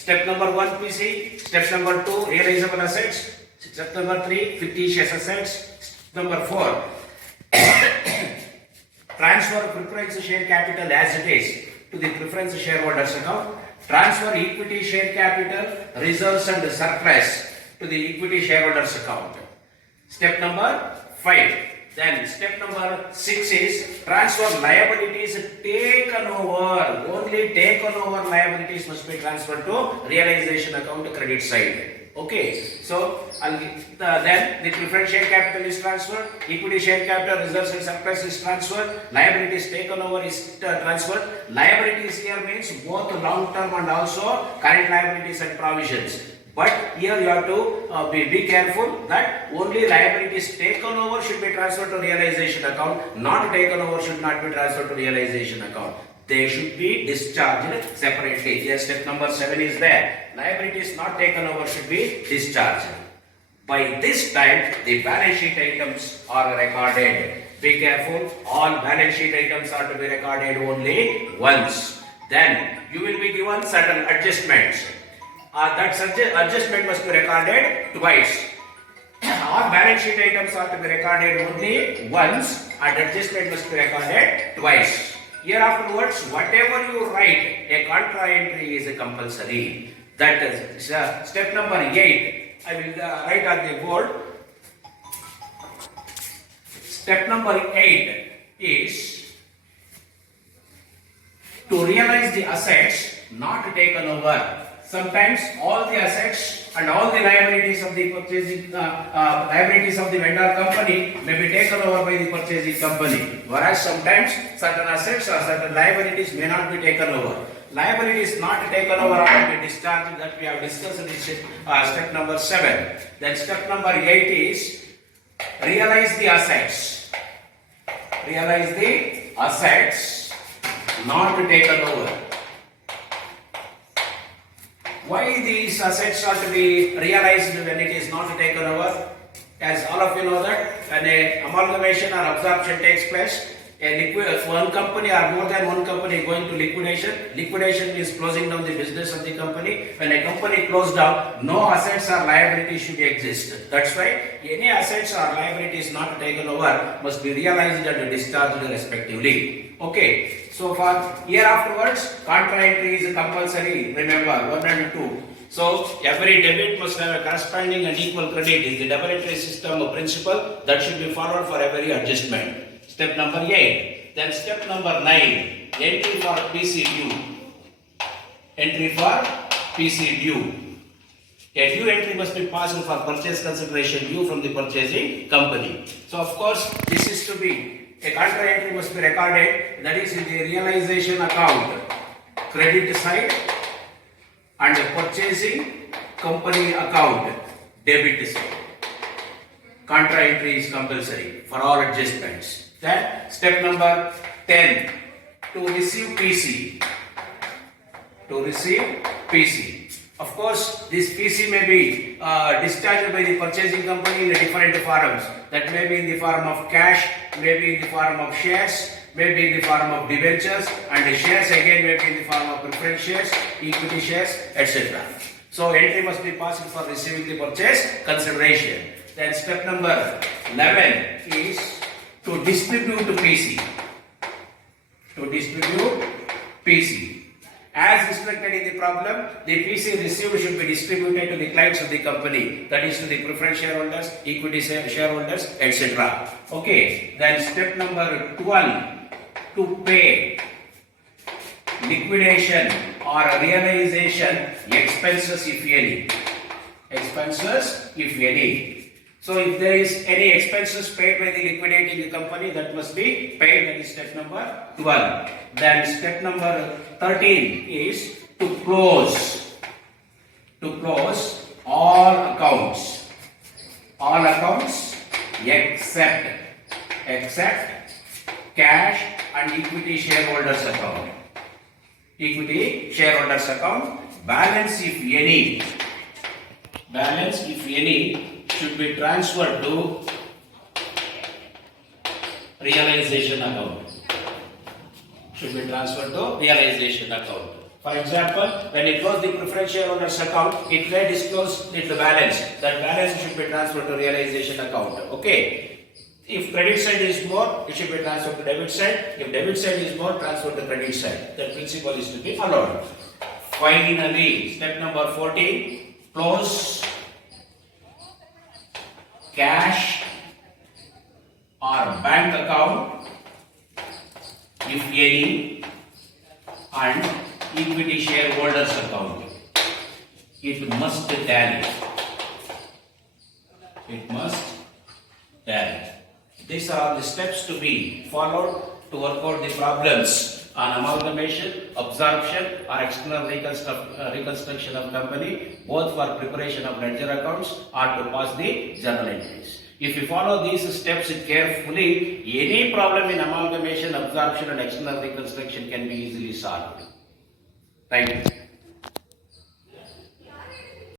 Step number 1 PC, step number 2 realizable assets, step number 3 fictitious assets, step number 4 transfer preference share capital as it is to the preference shareholders account, transfer equity share capital, reserves and surplus to the equity shareholders account. Step number 5. Then step number 6 is transfer liabilities taken over. Only taken over liabilities must be transferred to realization account credit side. Okay, so then the preferred share capital is transferred, equity share capital, reserves and surplus is transferred, liabilities taken over is transferred. Liabilities here means both long term and also current liabilities and provisions. But here you have to be careful that only liabilities taken over should be transferred to realization account, not taken over should not be transferred to realization account. They should be discharged separately. Yes, step number 7 is there. Liabilities not taken over should be discharged. By this time, the balance sheet items are recorded. Be careful, all balance sheet items are to be recorded only once. Then you will be given certain adjustments. That adjustment must be recorded twice. All balance sheet items are to be recorded only once and adjustment must be recorded twice. Here afterwards, whatever you write, a contra entry is compulsory. That is step number 8. I will write on the board. Step number 8 is to realize the assets not taken over. Sometimes all the assets and all the liabilities of the purchasing liabilities of the vendor company may be taken over by the purchasing company, whereas sometimes certain assets or certain liabilities may not be taken over. Liabilities not taken over are to be discharged, that we have discussed in step number 7. Then step number 8 is realize the assets. Realize the assets not taken over. Why these assets are to be realized when it is not taken over? As all of you know that when a amalgamation or absorption takes place, one company or more than one company going to liquidation. Liquidation means closing down the business of the company. When a company closed down, no assets or liabilities should exist. That's why any assets or liabilities not taken over must be realized and discharged respectively. Okay. So for here afterwards, contra entry is compulsory. Remember 1 and 2. So every debit must have a corresponding and equal credit. Is the double entry system a principle that should be followed for every adjustment. Step number 8. Then step number 9. Entry for PC due. Entry for PC due. A due entry must be passed for purchase consideration due from the purchasing company. So of course this is to be a contra entry must be recorded, that is in the realization account credit side and the purchasing company account debit side. Contra entry is compulsory for all adjustments. Then step number 10, to receive PC. To receive PC. Of course, this PC may be discharged by the purchasing company in different forms. That may be in the form of cash, may be in the form of shares, may be in the form of debentures, and the shares again may be in the form of preference shares, equity shares, etc. So entry must be passed for receiving the purchase consideration. Then step number 11 is to distribute to PC. To distribute PC. As instructed in the problem, the PC received should be distributed to the clients of the company, that is to the preference shareholders, equity shareholders, etc. Okay, then step number 12, to pay liquidation or realization expenses if any. Expenses if any. So if there is any expenses paid by the liquidating company, that must be paid. That is step number 12. Then step number 13 is to close all accounts. All accounts except cash and equity shareholders account. Equity shareholders account. Balance if any should be transferred to realization account. Should be transferred to realization account. For example, when you close the preference shareholders account, it may disclose the balance. That balance should be transferred to realization account. Okay. If credit side is more, it should be transferred to debit side. If debit side is more, transferred to credit side. That principle is to be followed. Finally, step number 14, close cash or bank account, if any, and equity shareholders account. It must tally. It must tally. These are the steps to be followed to work out the problems on amalgamation, absorption, or external reconstruction of company, both for preparation of ledger accounts or to pass the journal entries. If you follow these steps carefully, any problem in amalgamation, absorption, and external reconstruction can be easily solved. Thank you.